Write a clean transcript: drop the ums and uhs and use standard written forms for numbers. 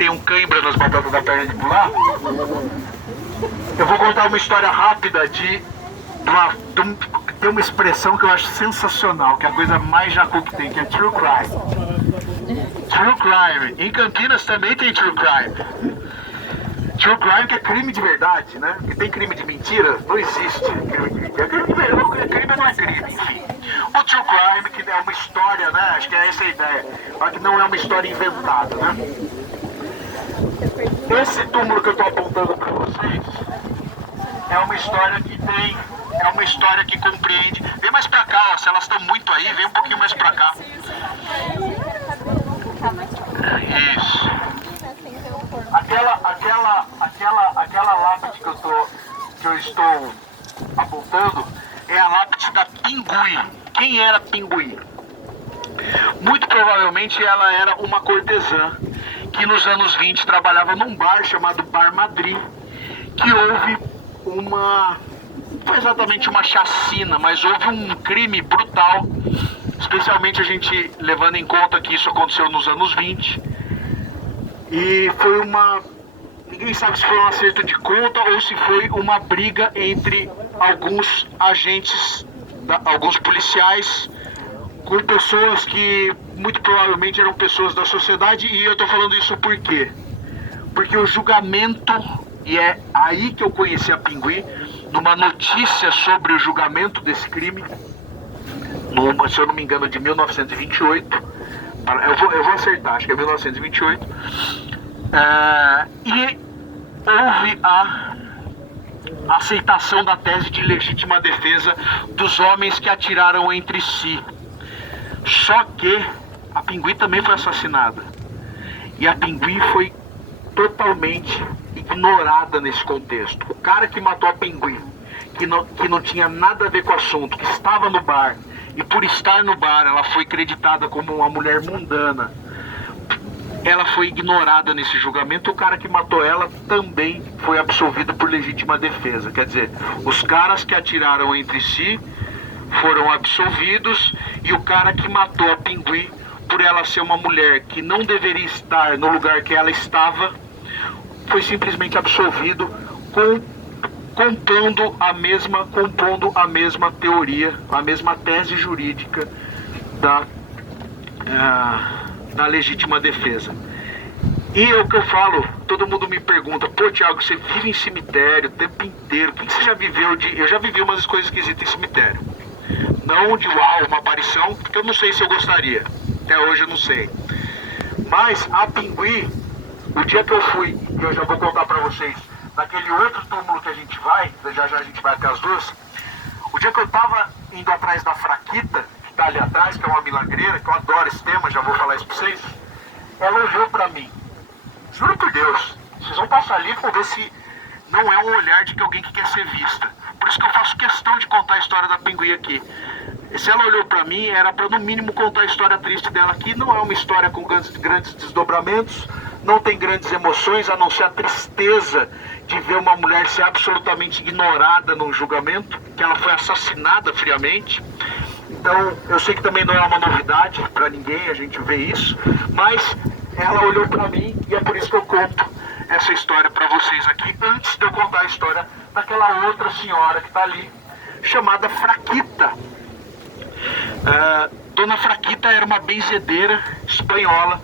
tenham cãibra nas batatas da perna de pular, eu vou contar uma história rápida tem uma expressão que eu acho sensacional, que é a coisa mais jacu que tem, que é true crime. True crime. Em Campinas também tem true crime. True crime que é crime de verdade, né? Porque tem crime de mentira, não existe crime de mentira. Crime de verdade, crime não é crime, enfim. O true crime, que é uma história, né? Acho que é essa a ideia. Mas que não é uma história inventada, né? Esse túmulo que eu estou apontando para vocês é uma história que tem... É uma história que compreende... Vem mais pra cá, ó, se elas estão muito aí, vem um pouquinho mais pra cá. Isso. Aquela lápide que eu estou apontando é a lápide da Pinguim. Quem era Pinguim? Muito provavelmente ela era uma cortesã que nos anos 20 trabalhava num bar chamado Bar Madrid, que houve não exatamente uma chacina, mas houve um crime brutal, especialmente a gente levando em conta que isso aconteceu nos anos 20. E foi ninguém sabe se foi um acerto de conta ou se foi uma briga entre alguns agentes, alguns policiais, com pessoas que muito provavelmente eram pessoas da sociedade. E eu tô falando isso por quê? Porque o julgamento, e é aí que eu conheci a Pinguim, numa notícia sobre o julgamento desse crime, se eu não me engano, de 1928. Eu vou acertar, acho que é 1928. E houve a aceitação da tese de legítima defesa dos homens que atiraram entre si. Só que a Pinguim também foi assassinada. E a Pinguim foi totalmente ignorada nesse contexto. O cara que matou a Pinguim, que não tinha nada a ver com o assunto, que estava no bar, e por estar no bar ela foi creditada como uma mulher mundana, ela foi ignorada nesse julgamento. O cara que matou ela também foi absolvido por legítima defesa. Quer dizer, os caras que atiraram entre si foram absolvidos, e o cara que matou a Pinguim, por ela ser uma mulher que não deveria estar no lugar que ela estava, foi simplesmente absolvido, compondo a mesma teoria, a mesma tese jurídica da legítima defesa. E o que eu falo, todo mundo me pergunta: pô, Thiago, você vive em cemitério o tempo inteiro, o que você já viveu eu já vivi umas coisas esquisitas em cemitério. Não de uau, uma aparição, porque eu não sei se eu gostaria. Até hoje eu não sei. Mas a Pinguim, o dia que eu fui, que eu já vou contar pra vocês, naquele outro túmulo que a gente vai, já a gente vai até as duas, o dia que eu tava indo atrás da Fraquita, que tá ali atrás, que é uma milagreira, que eu adoro esse tema, já vou falar isso pra vocês, ela olhou pra mim. Juro por Deus, vocês vão passar ali e vão ver se não é um olhar de alguém que quer ser vista. Por isso que eu faço questão de contar a história da Pinguim aqui. Se ela olhou pra mim, era pra no mínimo contar a história triste dela aqui. Não é uma história com grandes desdobramentos, não tem grandes emoções, a não ser a tristeza de ver uma mulher ser absolutamente ignorada num julgamento, que ela foi assassinada friamente. Então, eu sei que também não é uma novidade pra ninguém a gente ver isso, mas ela olhou pra mim e é por isso que eu conto essa história pra vocês aqui, antes de eu contar a história daquela outra senhora que tá ali, chamada Fraquita. Dona Fraquita era uma benzedeira espanhola